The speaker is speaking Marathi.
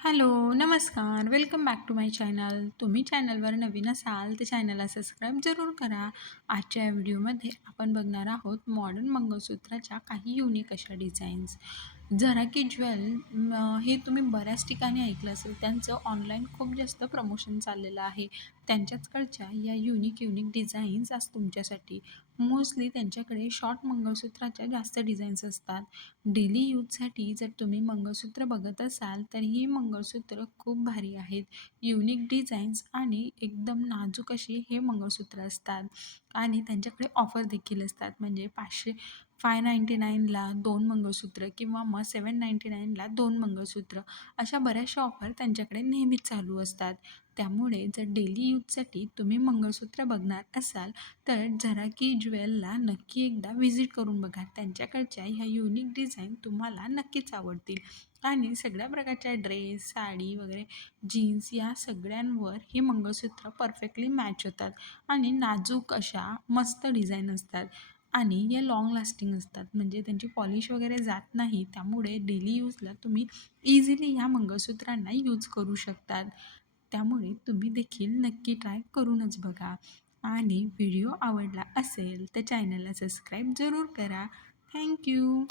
हॅलो नमस्कार. Welcome back to my channel. तुम्ही चॅनलवर नवीन असाल तर चॅनलला सबस्क्राईब जरूर करा. आजच्या या व्हिडिओमध्ये आपण बघणार आहोत मॉडर्न मंगळसूत्राच्या काही युनिक अशा डिझाईन्स जरा की ज्वेल हे तुम्ही बऱ्याच ठिकाणी ऐकलं असेल. त्यांचं ऑनलाईन खूप जास्त प्रमोशन चाललेलं आहे. त्यांच्याचकडच्या या युनिक युनिक डिझाईन्स आज तुमच्यासाठी. मोस्टली त्यांच्याकडे शॉर्ट मंगळसूत्राच्या जास्त डिझाईन्स असतात. डेली यूजसाठी जर तुम्ही मंगळसूत्र बघत असाल तर ही मंगळसूत्र खूप भारी आहेत. युनिक डिझाईन्स आणि एकदम नाजूक अशी हे मंगळसूत्र असतात. आणि त्यांच्याकडे ऑफर देखील असतात. म्हणजे पाचशे फाय नाईंटी नाईनला दोन मंगळसूत्र किंवा मग सेवन नाईंटी नाईनला दोन मंगळसूत्र अशा बऱ्याचशा ऑफर त्यांच्याकडे नेहमीच चालू असतात. त्यामुळे जर डेली यूजसाठी तुम्ही मंगळसूत्र बघणार असाल तर जरा की ज्वेलला नक्की एकदा व्हिजिट करून बघा. त्यांच्याकडच्या ह्या युनिक डिझाईन तुम्हाला नक्कीच आवडतील. आणि सगळ्या प्रकारच्या ड्रेस साडी वगैरे जीन्स या सगळ्यांवर ही मंगळसूत्र परफेक्टली मॅच होतात. आणि नाजूक अशा मस्त डिझाईन असतात. आणि या लाँग लास्टिंग असतात. म्हणजे त्यांची पॉलिश वगैरे जात नाही. त्यामुळे डेली यूजला तुम्ही इझिली ह्या मंगळसूत्रांना यूज करू शकतात. त्यामुळे तुम्ही देखील नक्की ट्राय करूनच बघा. आणि व्हिडिओ आवडला असेल तर चॅनलला सबस्क्राईब जरूर करा. थँक्यू